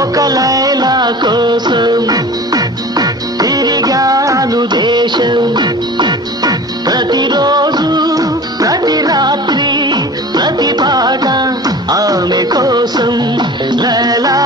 ఒక లైలా కోసం తిరిగాను దేశం, ప్రతిరోజు ప్రతి రాత్రి ప్రతి పాట ఆమె కోసం. లైలా